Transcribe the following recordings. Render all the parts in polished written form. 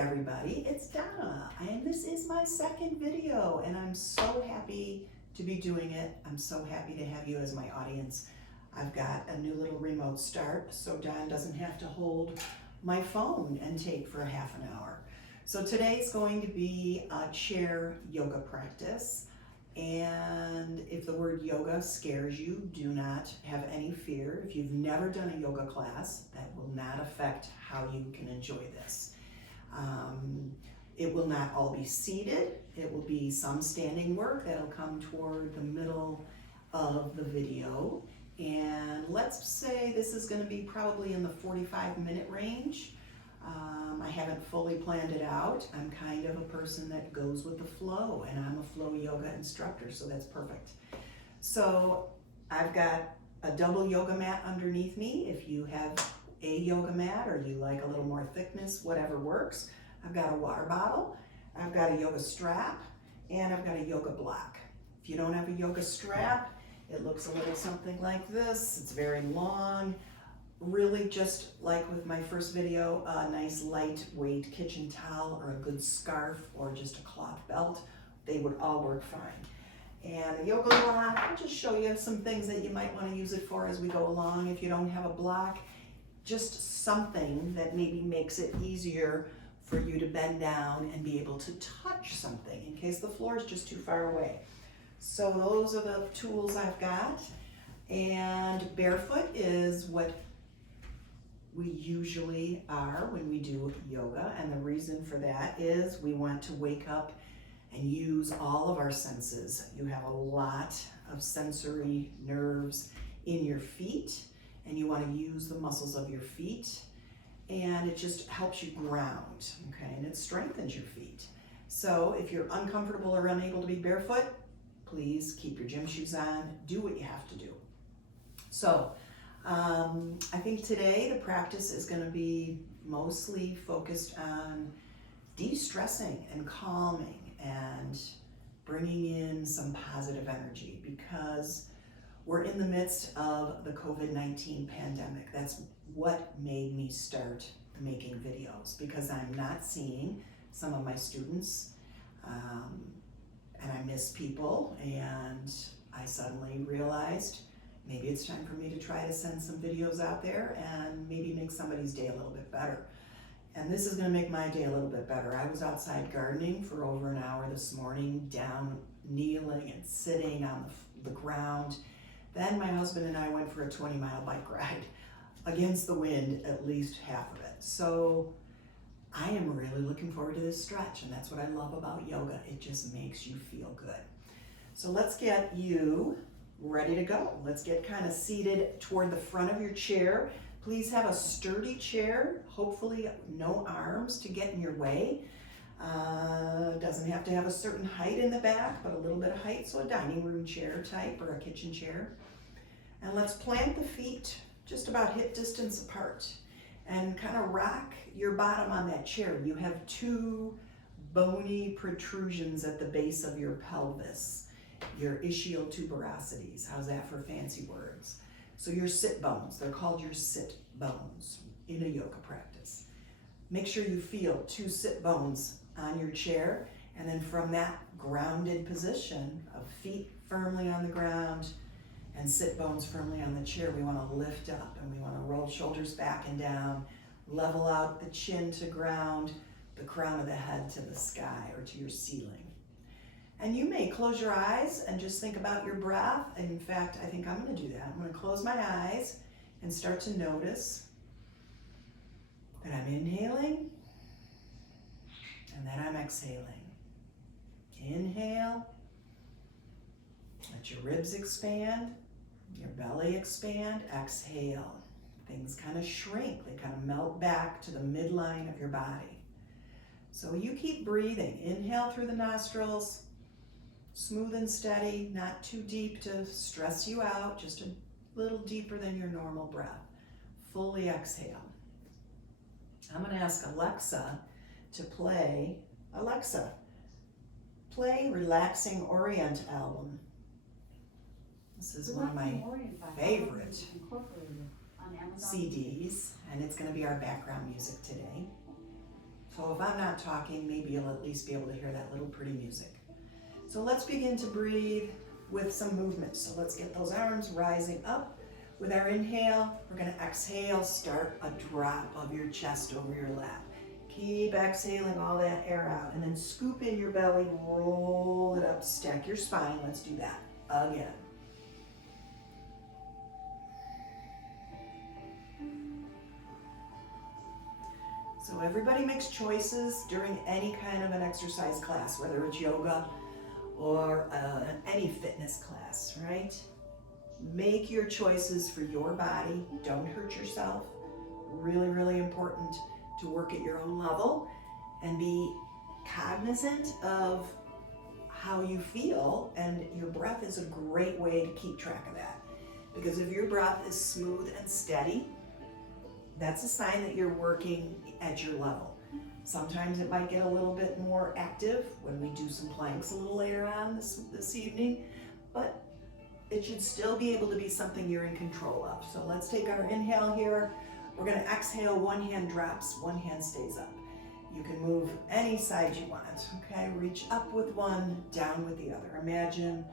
everybody, it's Donna, and this is my second video, and I'm so happy to be doing it. I'm so happy to have you as my audience. I've got a new little remote start, so Don doesn't have to hold my phone and tape for half an hour. So today's going to be a chair yoga practice, and if the word yoga scares you, do not have any fear. If you've never done a yoga class, that will not affect how you can enjoy this. It will not all be seated. It will be some standing work that'll come toward the middle of the video. And let's say this is going to be probably in the 45-minute range. I haven't fully planned it out. I'm kind of a person that goes with the flow, and I'm a flow yoga instructor, so that's perfect. So I've got a double yoga mat underneath me. If you have a yoga mat or you like a little more thickness, whatever works. I've got a water bottle, I've got a yoga strap, and I've got a yoga block. If you don't have a yoga strap, it looks a little something like this. It's very long. Really, just like with my first video, a nice lightweight kitchen towel or a good scarf or just a cloth belt, they would all work fine. And a yoga block, I'll just show you some things that you might want to use it for as we go along. If you don't have a block, just something that maybe makes it easier for you to bend down and be able to touch something in case the floor is just too far away. So those are the tools I've got. And barefoot is what we usually are when we do yoga. And the reason for that is we want to wake up and use all of our senses. You have a lot of sensory nerves in your feet, and you want to use the muscles of your feet, and it just helps you ground, okay, and it strengthens your feet. So if you're uncomfortable or unable to be barefoot, please keep your gym shoes on, do what you have to do. So I think today the practice is going to be mostly focused on de-stressing and calming and bringing in some positive energy, because we're in the midst of the COVID-19 pandemic. That's what made me start making videos, because I'm not seeing some of my students, and I miss people, and I suddenly realized maybe it's time for me to try to send some videos out there and maybe make somebody's day a little bit better. And this is going to make my day a little bit better. I was outside gardening for over an hour this morning, down kneeling and sitting on the ground. Then my husband and I went for a 20-mile bike ride against the wind, at least half of it. So I am really looking forward to this stretch, and that's what I love about yoga. It just makes you feel good. So let's get you ready to go. Let's get kind of seated toward the front of your chair. Please have a sturdy chair, hopefully no arms to get in your way. Doesn't have to have a certain height in the back, but a little bit of height, so a dining room chair type or a kitchen chair. And let's plant the feet just about hip distance apart and kind of rock your bottom on that chair. You have two bony protrusions at the base of your pelvis, your ischial tuberosities. How's that for fancy words? So your sit bones, they're called your sit bones in a yoga practice. Make sure you feel two sit bones on your chair, and then from that grounded position of feet firmly on the ground and sit bones firmly on the chair, we want to lift up and we want to roll shoulders back and down, level out the chin to ground, the crown of the head to the sky or to your ceiling. And you may close your eyes and just think about your breath. And in fact, I think I'm going to do that. I'm going to close my eyes and start to notice that I'm inhaling and that I'm exhaling. Inhale, let your ribs expand, your belly expand. Exhale, things kind of shrink, they kind of melt back to the midline of your body. So you keep breathing. Inhale through the nostrils, smooth and steady, not too deep to stress you out, just a little deeper than your normal breath. Fully exhale. I'm going to ask Alexa to play, Alexa, play Relaxing Orient album. This is one of my favorite CDs, and it's going to be our background music today. So if I'm not talking, maybe you'll at least be able to hear that little pretty music. So let's begin to breathe with some movement. So let's get those arms rising up. With our inhale, we're gonna exhale, start a drop of your chest over your lap. Keep exhaling all that air out, and then scoop in your belly, roll it up, stack your spine. Let's do that again. So everybody makes choices during any kind of an exercise class, whether it's yoga or any fitness class, right? Make your choices for your body. Don't hurt yourself. Really, really important to work at your own level and be cognizant of how you feel, and your breath is a great way to keep track of that. Because if your breath is smooth and steady, that's a sign that you're working at your level. Sometimes it might get a little bit more active when we do some planks a little later on this evening, but it should still be able to be something you're in control of. So let's take our inhale here. We're gonna exhale, one hand drops, one hand stays up. You can move any side you want, okay? Reach up with one, down with the other. Imagine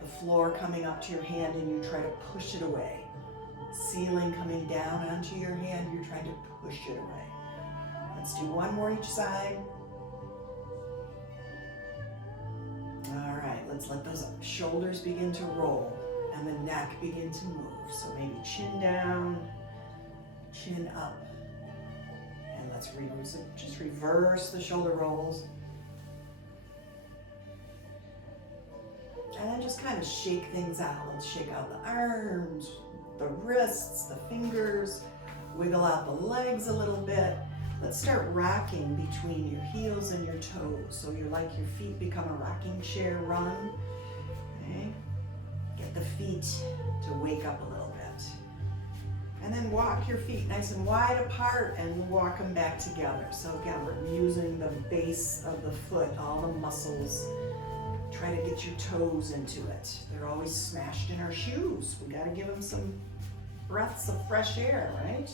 the floor coming up to your hand and you try to push it away. Ceiling coming down onto your hand, you're trying to push it away. Let's do one more each side. All right, let's let those shoulders begin to roll and the neck begin to move. So maybe chin down, chin up. And let's just reverse the shoulder rolls. And then just kind of shake things out. Let's shake out the arms, the wrists, the fingers, wiggle out the legs a little bit. Let's start rocking between your heels and your toes. So you're like your feet become a rocking chair run. Okay? Get the feet to wake up a little bit. And then walk your feet nice and wide apart and walk them back together. So again, we're using the base of the foot, all the muscles. Try to get your toes into it. They're always smashed in our shoes. We gotta give them some breaths of fresh air, right?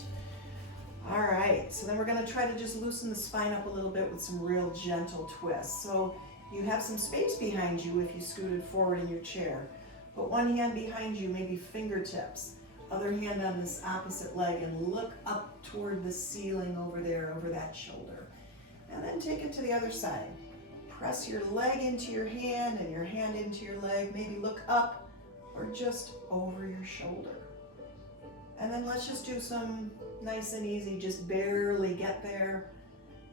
All right, so then we're gonna try to just loosen the spine up a little bit with some real gentle twists. So you have some space behind you if you scooted forward in your chair. Put one hand behind you, maybe fingertips. Other hand on this opposite leg, and look up toward the ceiling over there, over that shoulder. And then take it to the other side. Press your leg into your hand and your hand into your leg. Maybe look up or just over your shoulder. And then let's just do some nice and easy, just barely get there,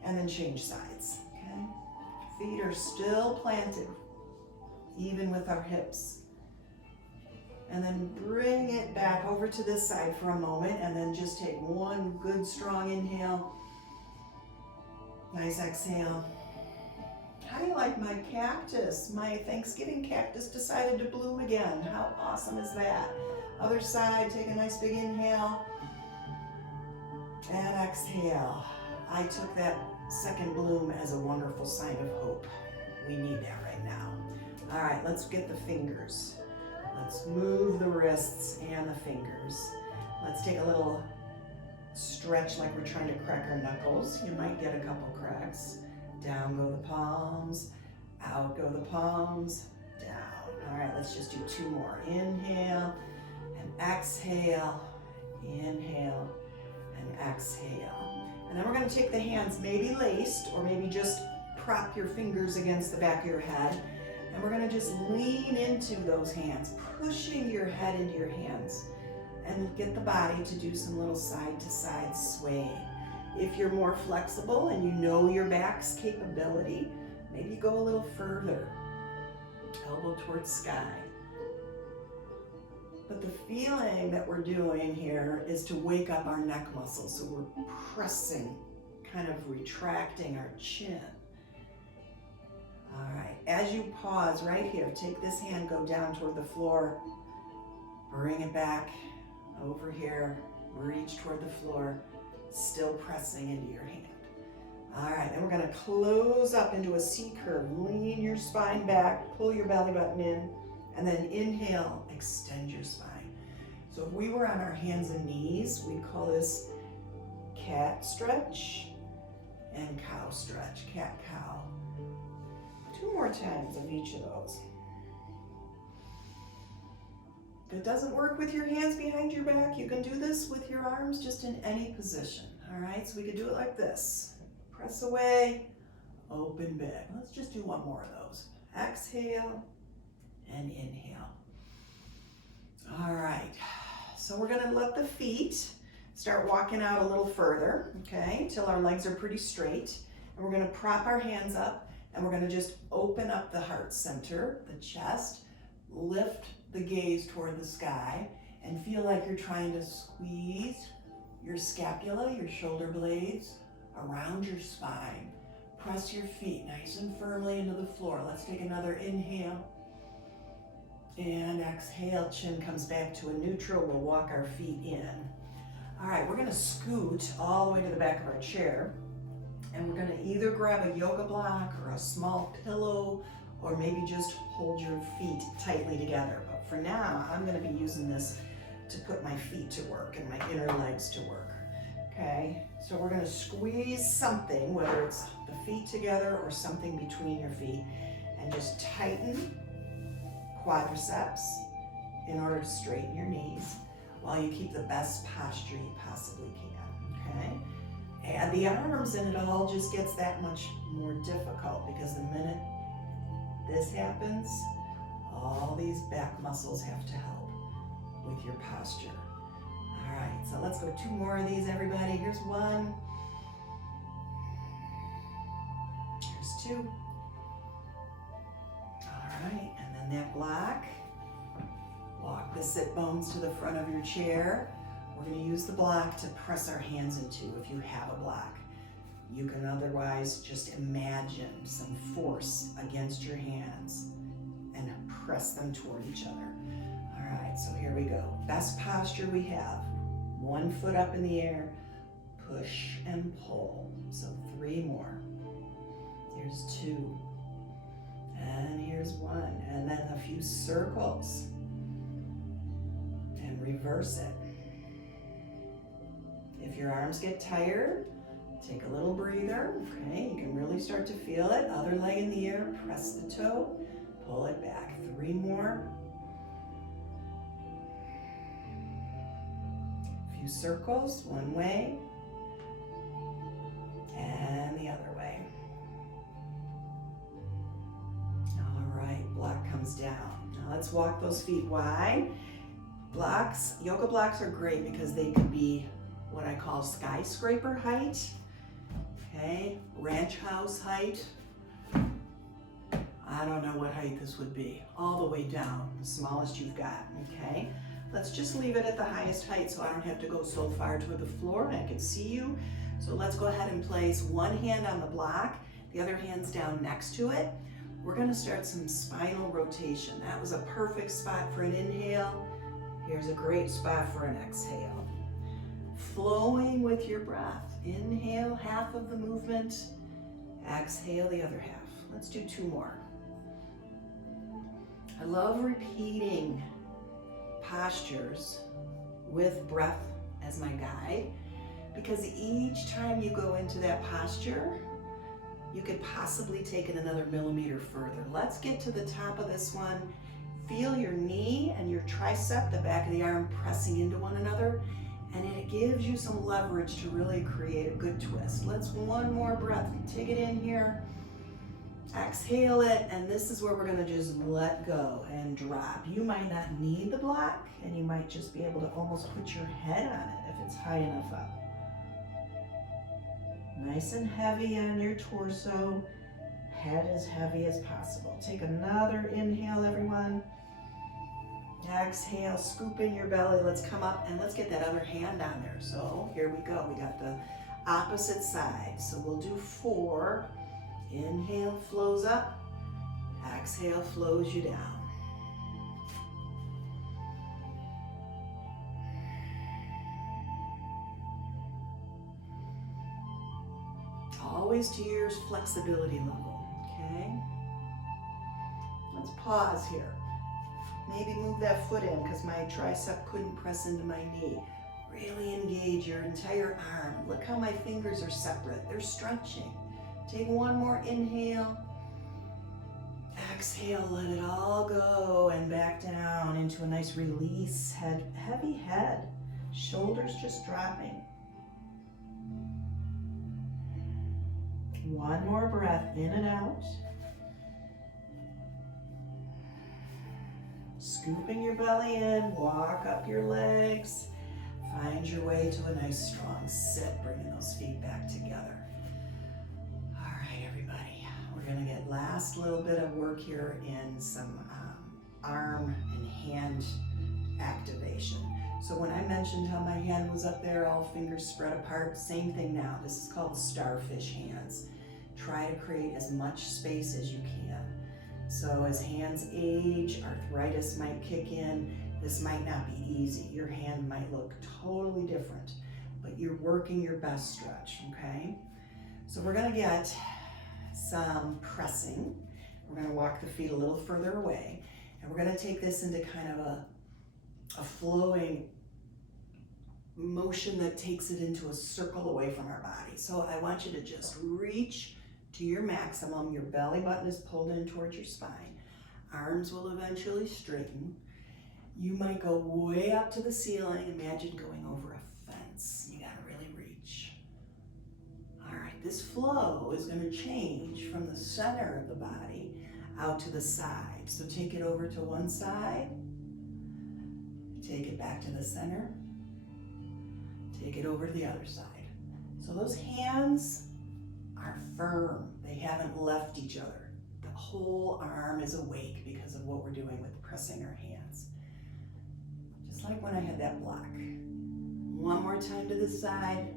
and then change sides, okay? Feet are still planted, even with our hips. And then bring it back over to this side for a moment, and then just take one good strong inhale. Nice exhale. How do you like my cactus? My Thanksgiving cactus decided to bloom again. How awesome is that? Other side, take a nice big inhale. And exhale. I took that second bloom as a wonderful sign of hope. We need that right now. All right, let's get the fingers. Let's move the wrists and the fingers. Let's take a little stretch like we're trying to crack our knuckles. You might get a couple cracks. Down go the palms, out go the palms, down. All right, let's just do two more. Inhale and exhale, inhale and exhale. And then we're gonna take the hands, maybe laced, or maybe just prop your fingers against the back of your head. And we're gonna just lean into those hands, pushing your head into your hands, and get the body to do some little side to side swaying. If you're more flexible and you know your back's capability, maybe go a little further, elbow towards sky. But the feeling that we're doing here is to wake up our neck muscles. So we're pressing, kind of retracting our chin. All right, as you pause right here, take this hand, go down toward the floor, bring it back over here, reach toward the floor, still pressing into your hand. All right, then we're gonna close up into a C curve. Lean your spine back, pull your belly button in, and then inhale, extend your spine. So if we were on our hands and knees, we'd call this cat stretch. and cow stretch, cat, cow. 2 more times of each of those. If it doesn't work with your hands behind your back, you can do this with your arms just in any position. All right, so we could do it like this. Press away, open big. Let's just do 1 more of those. Exhale and inhale. All right, so we're gonna let the feet start walking out a little further, okay, till our legs are pretty straight. And we're gonna prop our hands up and we're gonna just open up the heart center, the chest, lift the gaze toward the sky, and feel like you're trying to squeeze your scapula, your shoulder blades, around your spine. Press your feet nice and firmly into the floor. Let's take another inhale. And exhale, chin comes back to a neutral. We'll walk our feet in. All right, we're gonna scoot all the way to the back of our chair. And we're gonna either grab a yoga block or a small pillow, or maybe just hold your feet tightly together. But for now, I'm gonna be using this to put my feet to work and my inner legs to work. Okay, so we're gonna squeeze something, whether it's the feet together or something between your feet, and just tighten quadriceps in order to straighten your knees while you keep the best posture you possibly can, okay? Add the arms and it all just gets that much more difficult, because the minute this happens, all these back muscles have to help with your posture. All right, so let's go 2 more of these, everybody. Here's 1. Here's 2. All right, and then that block. Walk the sit bones to the front of your chair. We're going to use the block to press our hands into if you have a block. You can otherwise just imagine some force against your hands and press them toward each other. All right, so here we go. Best posture we have. 1 foot up in the air, push and pull. So 3 more. Here's 2. And here's 1. And then a few circles. And reverse it. If your arms get tired, take a little breather, okay? You can really start to feel it. Other leg in the air, press the toe, pull it back. 3 more. A few circles, one way, and the other way. All right, block comes down. Now let's walk those feet wide. Blocks, yoga blocks are great because they could be what I call skyscraper height, okay, ranch house height. I don't know what height this would be, all the way down, the smallest you've got, okay? Let's just leave it at the highest height so I don't have to go so far toward the floor and I can see you. So let's go ahead and place 1 hand on the block, the other hand's down next to it. We're gonna start some spinal rotation. That was a perfect spot for an inhale. Here's a great spot for an exhale. Flowing with your breath. Inhale, half of the movement. Exhale, the other half. Let's do 2 more. I love repeating postures with breath as my guide, because each time you go into that posture, you could possibly take it another millimeter further. Let's get to the top of this one. Feel your knee and your tricep, the back of the arm, pressing into one another, and it gives you some leverage to really create a good twist. Let's 1 more breath. Take it in here. Exhale it, and this is where we're gonna just let go and drop. You might not need the block, and you might just be able to almost put your head on it if it's high enough up. Nice and heavy on your torso, head as heavy as possible. Take another inhale, everyone. Exhale, scoop in your belly. Let's come up and let's get that other hand on there. So here we go. We got the opposite side. So we'll do 4. Inhale flows up. Exhale flows you down. Always to your flexibility level, okay? Let's pause here. Maybe move that foot in because my tricep couldn't press into my knee. Really engage your entire arm. Look how my fingers are separate. They're stretching. Take one more inhale. Exhale, let it all go and back down into a nice release. Heavy head. Shoulders just dropping. One more breath in and out. Scooping your belly in, walk up your legs. Find your way to a nice strong sit, bringing those feet back together. All right, everybody, we're gonna get last little bit of work here in some arm and hand activation. So when I mentioned how my hand was up there, all fingers spread apart, same thing now. This is called starfish hands. Try to create as much space as you can. So as hands age, arthritis might kick in. This might not be easy. Your hand might look totally different, but you're working your best stretch, okay? So we're gonna get some pressing. We're gonna walk the feet a little further away, and we're gonna take this into kind of a flowing motion that takes it into a circle away from our body. So I want you to just reach to your maximum. Your belly button is pulled in towards your spine. Arms will eventually straighten. You might go way up to the ceiling. Imagine going over a fence. You gotta really reach. All right, this flow is gonna change from the center of the body out to the side. So take it over to one side. Take it back to the center. Take it over to the other side. So those hands are firm. They haven't left each other. The whole arm is awake because of what we're doing with pressing our hands. Just like when I had that block. One more time to the side.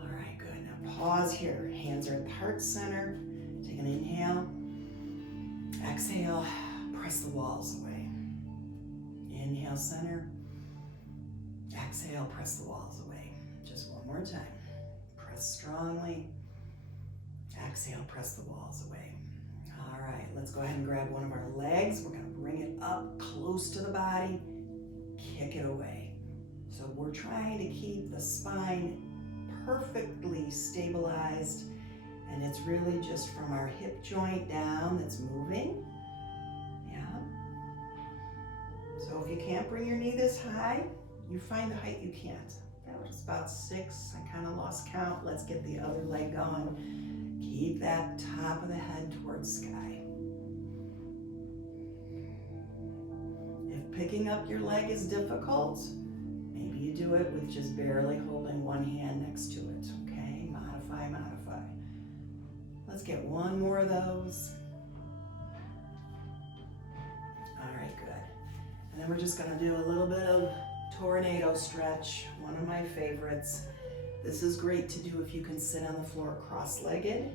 All right, good. Now pause here. Hands are at the heart center. Take an inhale. Exhale. Press the walls away. Inhale, center. Exhale, press the walls away. Just one more time. Press strongly. Exhale, press the walls away. All right, let's go ahead and grab one of our legs. We're gonna bring it up close to the body, kick it away. So we're trying to keep the spine perfectly stabilized, and it's really just from our hip joint down that's moving. Yeah. So if you can't bring your knee this high, you find the height you can't. That was about 6. I kind of lost count. Let's get the other leg going. Keep that top of the head towards sky. If picking up your leg is difficult, maybe you do it with just barely holding one hand next to it, okay? Modify, modify. Let's get one more of those. All right, good. And then we're just gonna do a little bit of tornado stretch, one of my favorites. This is great to do if you can sit on the floor cross-legged,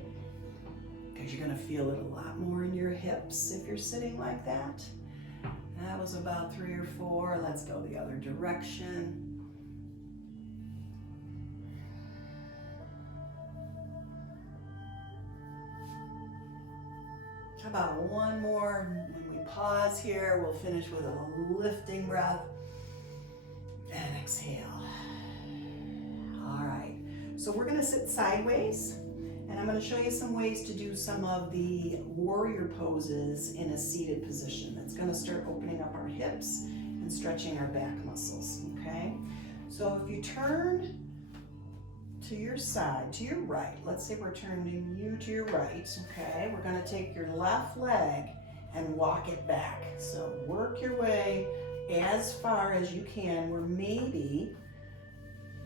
because you're gonna feel it a lot more in your hips if you're sitting like that. That was about 3 or 4. Let's go the other direction. How about one more? When we pause here, we'll finish with a lifting breath. And exhale. All right, so we're gonna sit sideways, and I'm gonna show you some ways to do some of the warrior poses in a seated position. That's gonna start opening up our hips and stretching our back muscles, okay? So if you turn to your side, to your right, let's say we're turning you to your right, okay? We're gonna take your left leg and walk it back. So work your way as far as you can, where maybe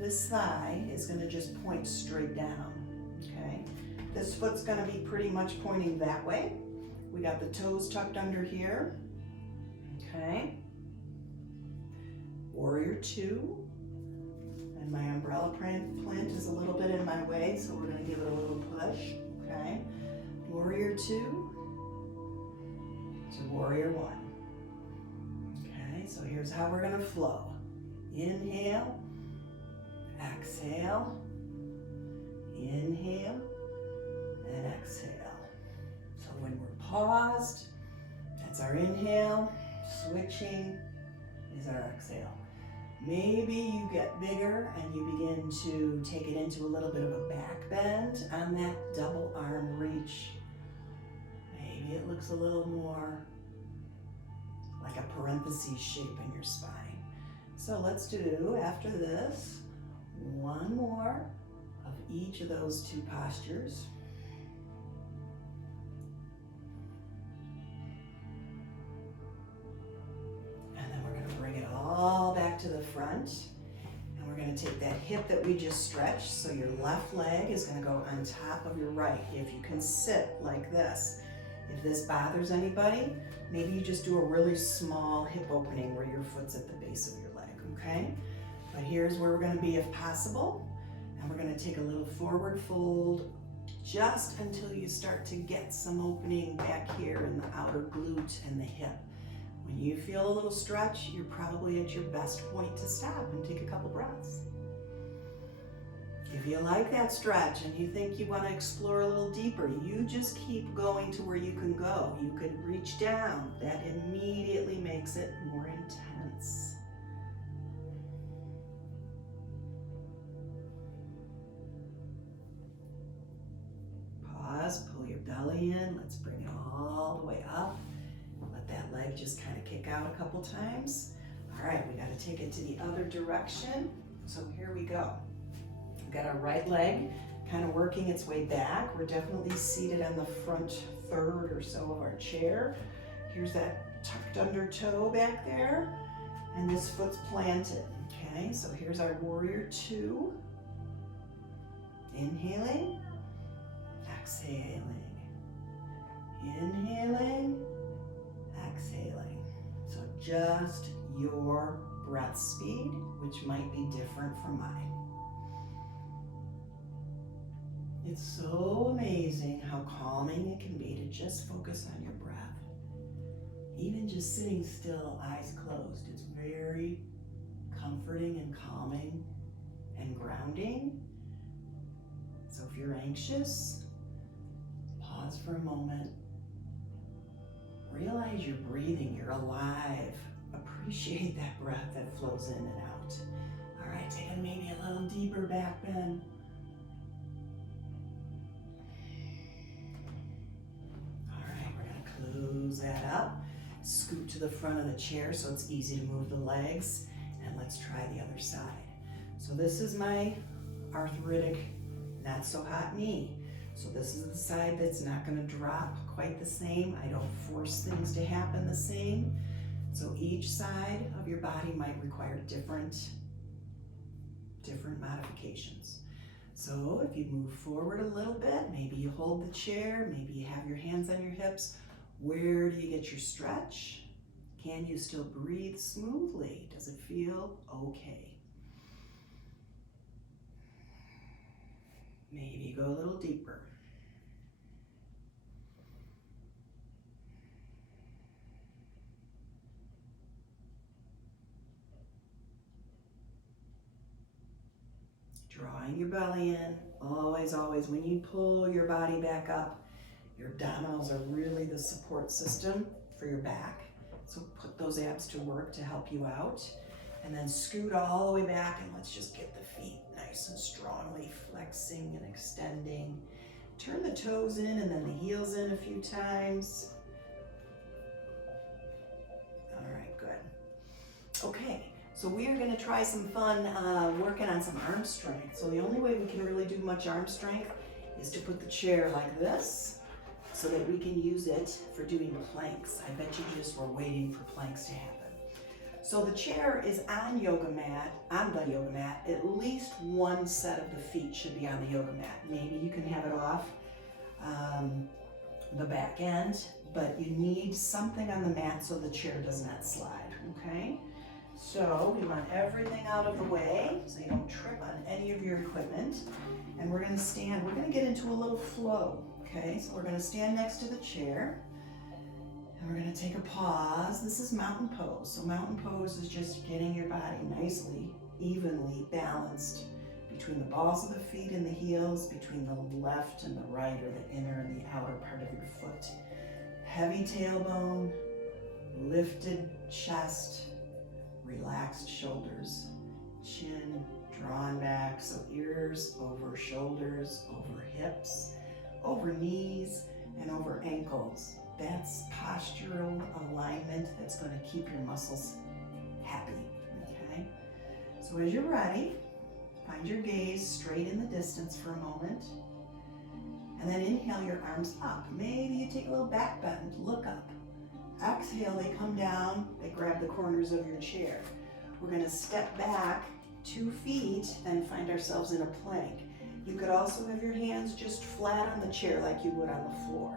this thigh is going to just point straight down, okay? This foot's going to be pretty much pointing that way. We got the toes tucked under here, okay? Warrior 2. And my umbrella plant is a little bit in my way, so we're going to give it a little push, okay? Warrior 2 to Warrior 1. So here's how we're gonna flow. Inhale, exhale, inhale, and exhale. So when we're paused, that's our inhale, switching, is our exhale. Maybe you get bigger and you begin to take it into a little bit of a back bend on that double arm reach. Maybe it looks a little more like a parenthesis shape in your spine. So let's do, after this, one more of each of those two postures. And then we're going to bring it all back to the front. And we're going to take that hip that we just stretched. So your left leg is going to go on top of your right. If you can sit like this. If this bothers anybody, maybe you just do a really small hip opening where your foot's at the base of your leg, okay? But here's where we're gonna be if possible. And we're gonna take a little forward fold just until you start to get some opening back here in the outer glute and the hip. When you feel a little stretch, you're probably at your best point to stop and take a couple breaths. If you like that stretch and you think you want to explore a little deeper, you just keep going to where you can go. You could reach down. That immediately makes it more intense. Pause, pull your belly in. Let's bring it all the way up. Let that leg just kind of kick out a couple times. All right, we got to take it to the other direction. So here we go. We've got our right leg kind of working its way back. We're definitely seated on the front third or so of our chair. Here's that tucked under toe back there. And this foot's planted. Okay, so here's our warrior two. Inhaling, exhaling. Inhaling, exhaling. So just your breath speed, which might be different from mine. It's so amazing how calming it can be to just focus on your breath. Even just sitting still, eyes closed, it's very comforting and calming and grounding. So if you're anxious, pause for a moment. Realize you're breathing, you're alive. Appreciate that breath that flows in and out. All right, take it maybe a little deeper back bend. Close that up, scoot to the front of the chair so it's easy to move the legs, and let's try the other side. So this is my arthritic, not so hot knee. So this is the side that's not gonna drop quite the same. I don't force things to happen the same. So each side of your body might require different modifications. So if you move forward a little bit, maybe you hold the chair, maybe you have your hands on your hips. Where do you get your stretch? Can you still breathe smoothly? Does it feel okay? Maybe go a little deeper. Drawing your belly in. Always, always, when you pull your body back up, your abdominals are really the support system for your back. So put those abs to work to help you out. And then scoot all the way back and let's just get the feet nice and strongly flexing and extending. Turn the toes in and then the heels in a few times. All right, good. Okay, so we are gonna try some fun working on some arm strength. So the only way we can really do much arm strength is to put the chair like this, so that we can use it for doing planks. I bet you just were waiting for planks to happen. So the chair is on the yoga mat. At least one set of the feet should be on the yoga mat. Maybe you can have it off the back end, but you need something on the mat so the chair does not slide, okay? So we want everything out of the way so you don't trip on any of your equipment. And we're gonna stand, we're gonna get into a little flow, okay? So we're gonna stand next to the chair and we're gonna take a pause. This is mountain pose. So mountain pose is just getting your body nicely, evenly balanced between the balls of the feet and the heels, between the left and the right, or the inner and the outer part of your foot. Heavy tailbone, lifted chest, relaxed shoulders, chin drawn back, so ears over shoulders, over hips, over knees, and over ankles. That's postural alignment that's going to keep your muscles happy, okay? So as you're ready, find your gaze straight in the distance for a moment, and then inhale your arms up. Maybe you take a little back bend, look up. Exhale, they come down, they grab the corners of your chair. We're going to step back 2 feet and find ourselves in a plank. You could also have your hands just flat on the chair like you would on the floor.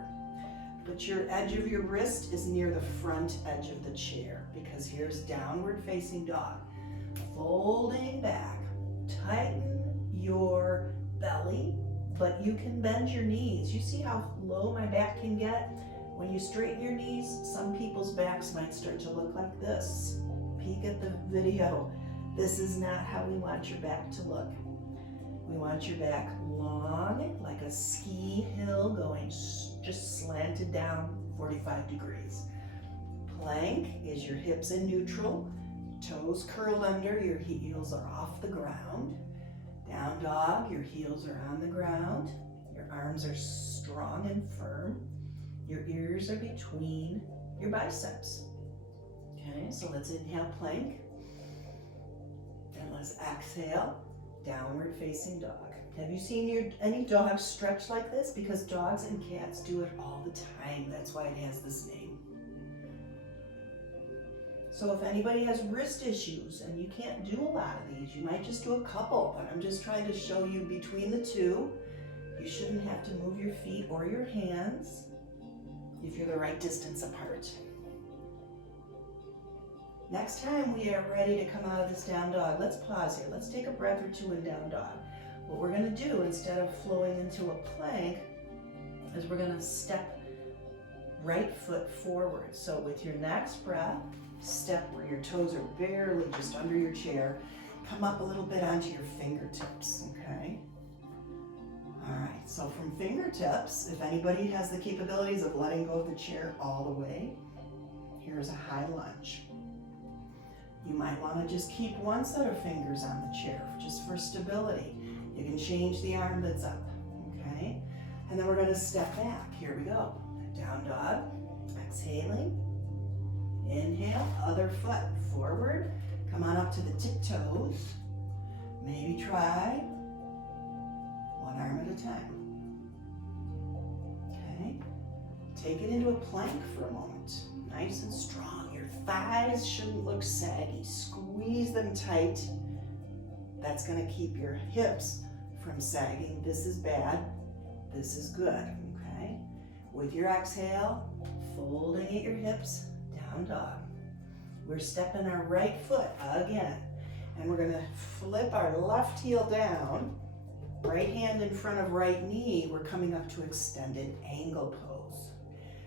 But your edge of your wrist is near the front edge of the chair, because here's downward facing dog. Folding back, tighten your belly, but you can bend your knees. You see how low my back can get? When you straighten your knees, some people's backs might start to look like this. Peek at the video. This is not how we want your back to look. We want your back long, like a ski hill going just slanted down 45 degrees. Plank is your hips in neutral, toes curled under, your heels are off the ground. Down dog, your heels are on the ground, your arms are strong and firm, your ears are between your biceps. Okay, so let's inhale plank, and let's exhale, downward facing dog. Have you seen any dogs stretch like this? Because dogs and cats do it all the time. That's why it has this name. So if anybody has wrist issues and you can't do a lot of these, you might just do a couple, but I'm just trying to show you between the two. You shouldn't have to move your feet or your hands if you're the right distance apart. Next time we are ready to come out of this down dog, let's pause here. Let's take a breath or two in down dog. What we're going to do, instead of flowing into a plank, is we're going to step right foot forward. So with your next breath, step where your toes are barely just under your chair. Come up a little bit onto your fingertips, okay? All right, so from fingertips, if anybody has the capabilities of letting go of the chair all the way, here's a high lunge. You might want to just keep one set of fingers on the chair, just for stability. You can change the arm that's up, okay? And then we're going to step back. Here we go. Down dog, exhaling. Inhale, other foot forward. Come on up to the tiptoes. Maybe try one arm at a time. Okay? Take it into a plank for a moment. Nice and strong. Your thighs shouldn't look saggy. Squeeze them tight. That's going to keep your hips from sagging. This is bad. This is good. Okay? With your exhale, folding at your hips, down dog. We're stepping our right foot again. And we're going to flip our left heel down. Right hand in front of right knee. We're coming up to extended angle pose.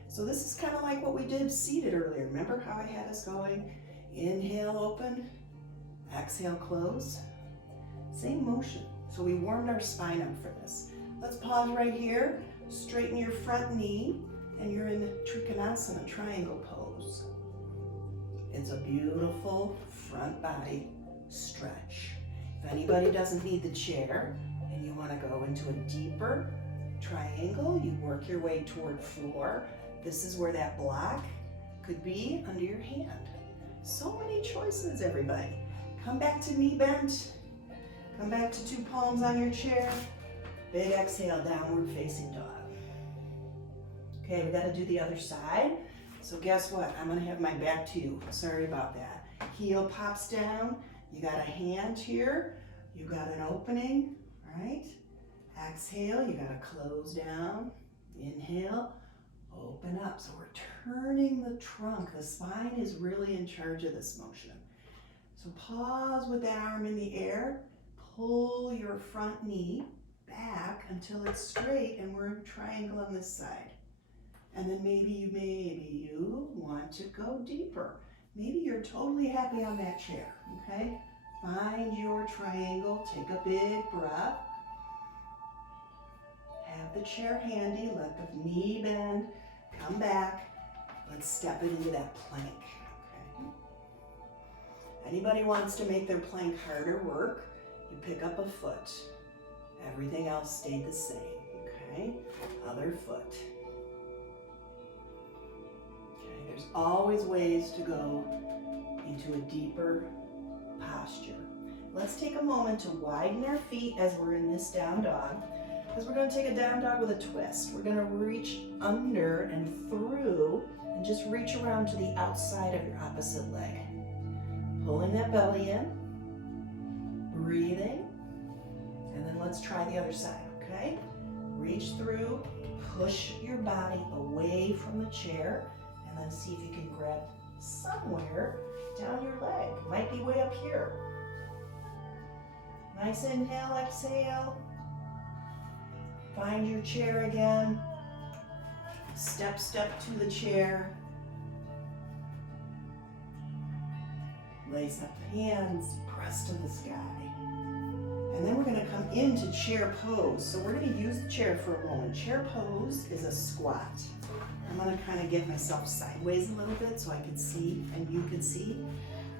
So this is kind of like what we did seated earlier. Remember how I had us going? Inhale, open. Exhale, close. Same motion. So we warmed our spine up for this. Let's pause right here. Straighten your front knee, and you're in Trikonasana, triangle pose. It's a beautiful front body stretch. If anybody doesn't need the chair and you want to go into a deeper triangle, you work your way toward floor. This is where that block could be under your hand. So many choices, everybody. Come back to knee bent. Come back to 2 palms on your chair. Big exhale, downward facing dog. Okay, we got to do the other side. So guess what? I'm going to have my back to you. Sorry about that. Heel pops down. You got a hand here. You got an opening, right? Exhale, you got to close down. Inhale, open up. So we're turning the trunk. The spine is really in charge of this motion. So pause with that arm in the air. Pull your front knee back until it's straight, and we're in triangle on this side. And then maybe you want to go deeper. Maybe you're totally happy on that chair, okay? Find your triangle, take a big breath. Have the chair handy, let the knee bend, come back. Let's step it into that plank, okay? Anybody wants to make their plank harder work, you pick up a foot. Everything else stayed the same, okay? Other foot. Okay, there's always ways to go into a deeper posture. Let's take a moment to widen our feet as we're in this down dog, because we're going to take a down dog with a twist. We're going to reach under and through and just reach around to the outside of your opposite leg. Pulling that belly in, breathing, and then let's try the other side, okay? Reach through, push your body away from the chair, and then see if you can grab somewhere down your leg. Might be way up here. Nice inhale, exhale. Find your chair again. Step to the chair. Lace up hands, press to the sky. And then we're going to come into chair pose. So we're going to use the chair for a moment. Chair pose is a squat. I'm going to kind of get myself sideways a little bit so I can see and you can see.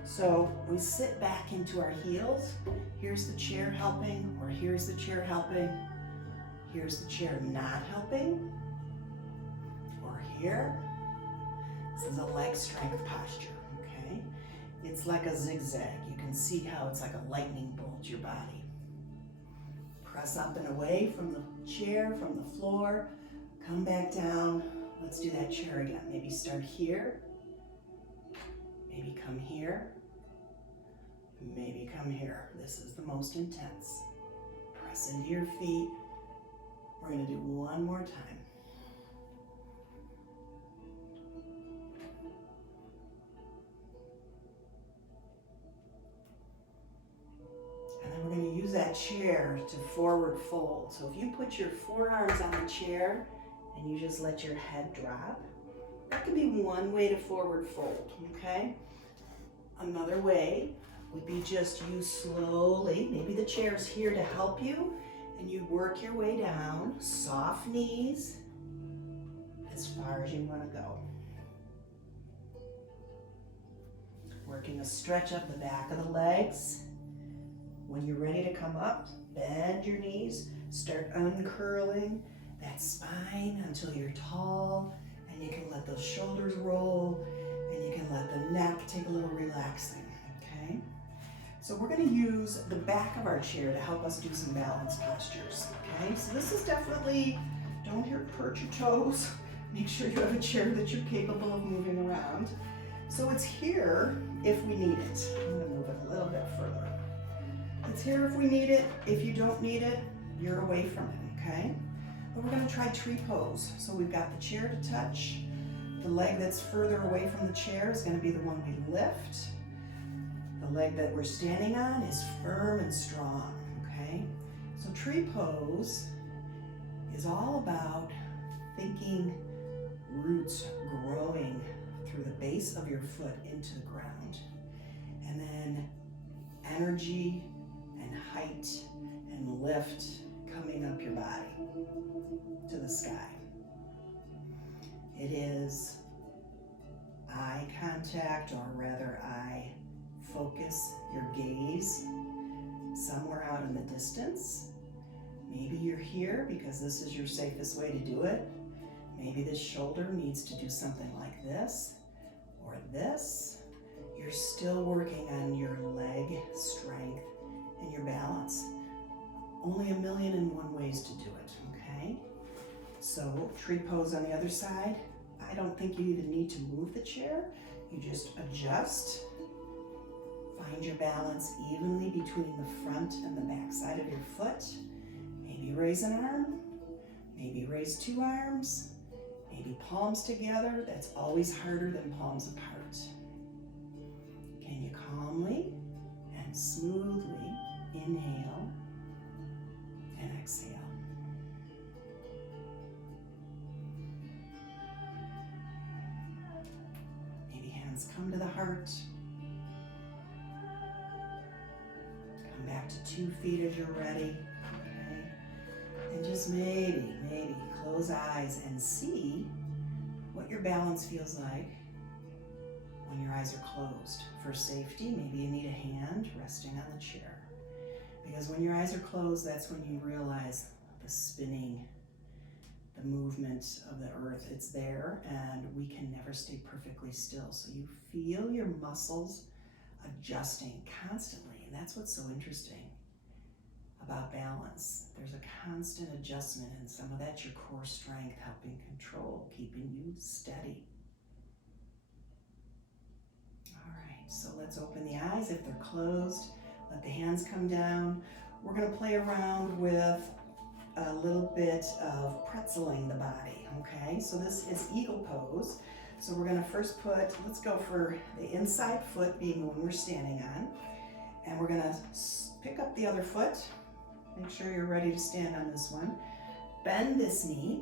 So we sit back into our heels. Here's the chair helping, or here's the chair helping. Here's the chair not helping. Or here. This is a leg strength posture, okay? It's like a zigzag. You can see how it's like a lightning bolt, your body. Press up and away from the chair, from the floor. Come back down. Let's do that chair again. Maybe start here. Maybe come here. Maybe come here. This is the most intense. Press into your feet. We're going to do one more time. And then we're going to use that chair to forward fold. So if you put your forearms on the chair and you just let your head drop, that could be one way to forward fold, okay? Another way would be just you slowly, maybe the chair's here to help you, and you work your way down, soft knees, as far as you want to go. Working a stretch up the back of the legs. When you're ready to come up, bend your knees, start uncurling that spine until you're tall, and you can let those shoulders roll, and you can let the neck take a little relaxing, okay? So we're going to use the back of our chair to help us do some balance postures, okay? So this is definitely, don't hurt your toes. Make sure you have a chair that you're capable of moving around. So it's here if we need it. I'm going to move it a little bit further. It's here if we need it. If you don't need it, you're away from it, okay? But we're going to try tree pose. So we've got the chair to touch. The leg that's further away from the chair is going to be the one we lift. The leg that we're standing on is firm and strong, okay? So tree pose is all about thinking roots growing through the base of your foot into the ground. And then energy and height and lift coming up your body to the sky. It is eye contact, or rather eye focus, your gaze somewhere out in the distance. Maybe you're here because this is your safest way to do it. Maybe this shoulder needs to do something like this or this. You're still working on your leg strength and your balance. Only 1,000,001 ways to do it, okay? So tree pose on the other side. I don't think you even need to move the chair. You just adjust. Find your balance evenly between the front and the back side of your foot. Maybe raise an arm. Maybe raise 2 arms. Maybe palms together. That's always harder than palms apart. Can you calmly and smoothly inhale and exhale? Maybe hands come to the heart. Come back to 2 feet as you're ready. Okay? And just maybe close eyes and see what your balance feels like when your eyes are closed. For safety, maybe you need a hand resting on the chair. Because when your eyes are closed, that's when you realize the spinning, the movement of the earth. It's there, and we can never stay perfectly still. So you feel your muscles adjusting constantly, and that's what's so interesting about balance. There's a constant adjustment, and some of that's your core strength helping control, keeping you steady. All right, so let's open the eyes if they're closed. Let the hands come down. We're going to play around with a little bit of pretzeling the body, okay? So this is eagle pose. So we're going to first let's go for the inside foot being the one we're standing on. And we're going to pick up the other foot. Make sure you're ready to stand on this one. Bend this knee.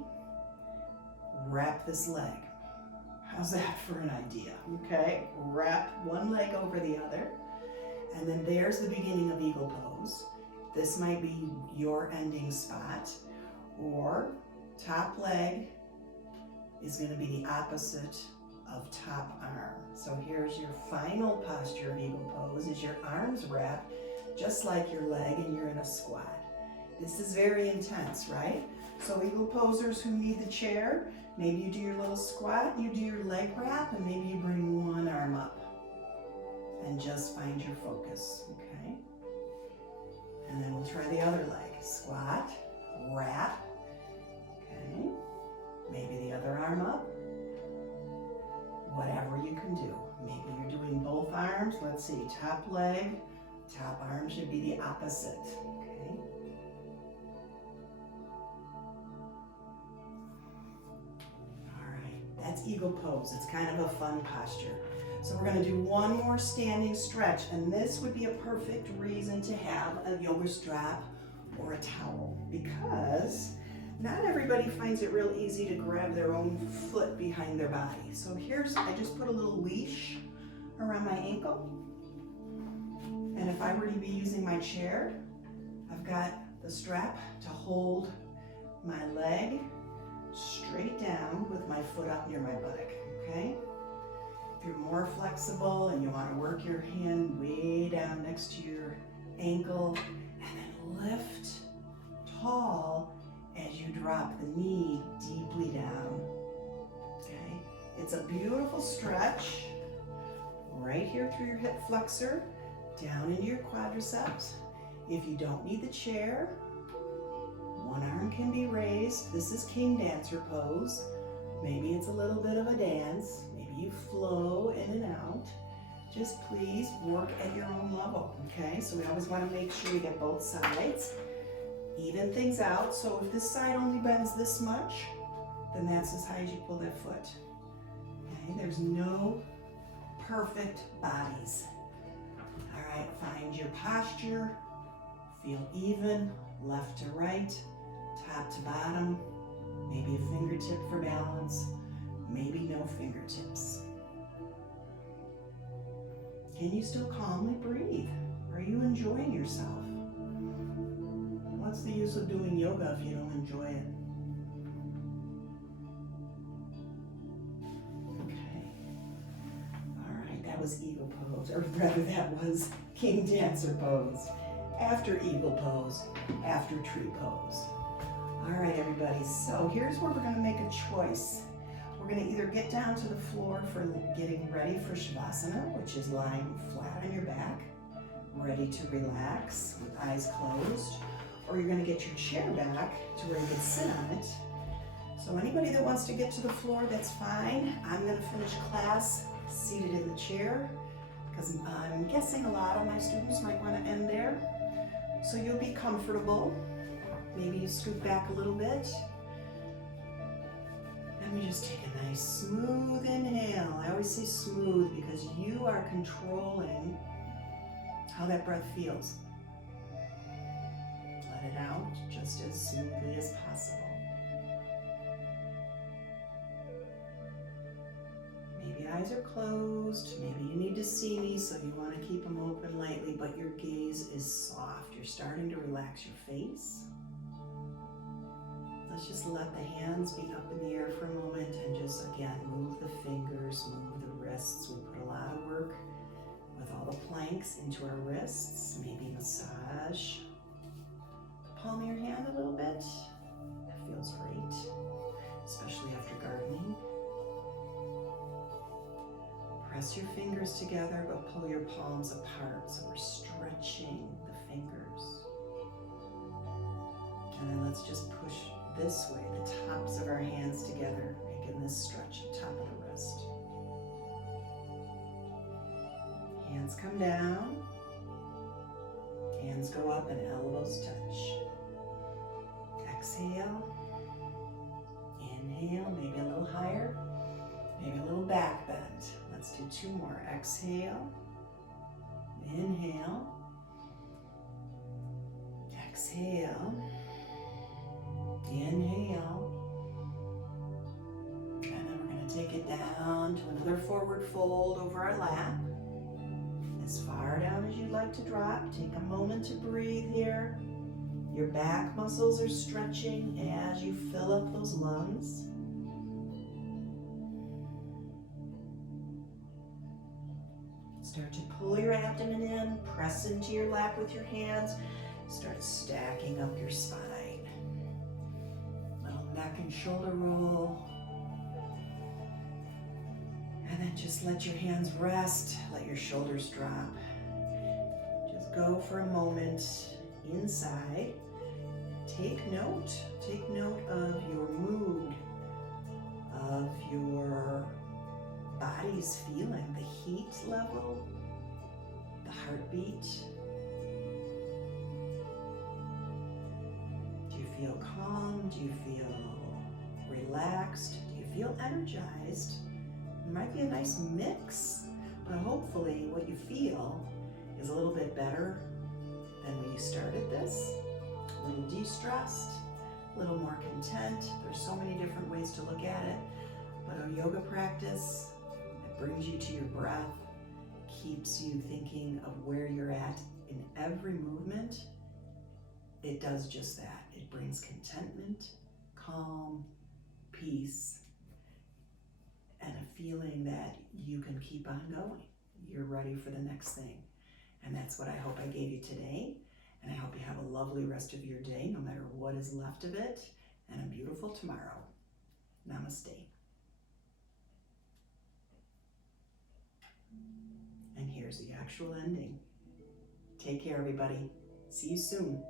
Wrap this leg. How's that for an idea? Okay, wrap one leg over the other. And then there's the beginning of eagle pose. This might be your ending spot, or top leg is going to be the opposite of top arm. So here's your final posture of eagle pose, is your arms wrapped just like your leg and you're in a squat. This is very intense, right? So eagle posers who need the chair, maybe you do your little squat, you do your leg wrap, and maybe you bring one arm up and just find your focus, okay? And then we'll try the other leg. Squat, wrap, okay? Maybe the other arm up. Whatever you can do. Maybe you're doing both arms. Let's see, top leg, top arm should be the opposite, okay? All right, that's eagle pose. It's kind of a fun posture. So we're going to do one more standing stretch, and this would be a perfect reason to have a yoga strap or a towel, because not everybody finds it real easy to grab their own foot behind their body. So I just put a little leash around my ankle, and if I were to be using my chair, I've got the strap to hold my leg straight down with my foot up near my buttock, okay? If you're more flexible and you want to work your hand way down next to your ankle, and then lift tall as you drop the knee deeply down, okay? It's a beautiful stretch right here through your hip flexor, down into your quadriceps. If you don't need the chair, one arm can be raised. This is king dancer pose. Maybe it's a little bit of a dance. Maybe you flow in and out. Just please work at your own level, okay? So we always want to make sure you get both sides. Even things out. So if this side only bends this much, then that's as high as you pull that foot. Okay? There's no perfect bodies. All right, find your posture. Feel even, left to right, top to bottom. Maybe a fingertip for balance. Maybe no fingertips. Can you still calmly breathe? Are you enjoying yourself? What's the use of doing yoga if you don't enjoy it? Okay. All right, that was eagle pose, or rather that was king dancer pose. After eagle pose, after tree pose. All right, everybody, so here's where we're going to make a choice. We're going to either get down to the floor for getting ready for Shavasana, which is lying flat on your back, ready to relax with eyes closed, or you're going to get your chair back to where you can sit on it. So anybody that wants to get to the floor, that's fine. I'm going to finish class seated in the chair, because I'm guessing a lot of my students might want to end there. So you'll be comfortable. Maybe you scoot back a little bit. Let me just take a nice smooth inhale. I always say smooth because you are controlling how that breath feels. Let it out just as smoothly as possible. Maybe eyes are closed. Maybe you need to see me, so you want to keep them open lightly, but your gaze is soft. You're starting to relax your face. let's just let the hands be up in the air for a moment and just again move the fingers, move the wrists. We put a lot of work with all the planks into our wrists. Maybe massage the palm of your hand a little bit. That feels great, especially after gardening. Press your fingers together, but pull your palms apart, so we're stretching the fingers. And then let's just push this way, the tops of our hands together, making this stretch at the top of the wrist. Hands come down, hands go up and elbows touch. Exhale, inhale, maybe a little higher, maybe a little back bend. Let's do 2 more. Exhale, inhale, exhale, inhale, and then we're going to take it down to another forward fold over our lap. As far down as you'd like to drop. Take a moment to breathe here. Your back muscles are stretching as you fill up those lungs. Start to pull your abdomen in, press into your lap with your hands. Start stacking up your spine. Little neck and shoulder roll. And then just let your hands rest, let your shoulders drop. Just go for a moment inside. Take note of your mood, of your body's feeling, the heat level, the heartbeat. Do you feel calm? Do you feel relaxed? Do you feel energized? It might be a nice mix, but hopefully what you feel is a little bit better than when you started this. A little de-stressed, a little more content. There's so many different ways to look at it, but a yoga practice that brings you to your breath, keeps you thinking of where you're at in every movement, it does just that. It brings contentment, calm, peace, and a feeling that you can keep on going. You're ready for the next thing. And that's what I hope I gave you today. And I hope you have a lovely rest of your day, no matter what is left of it, and a beautiful tomorrow. Namaste. And here's the actual ending. Take care, everybody. See you soon.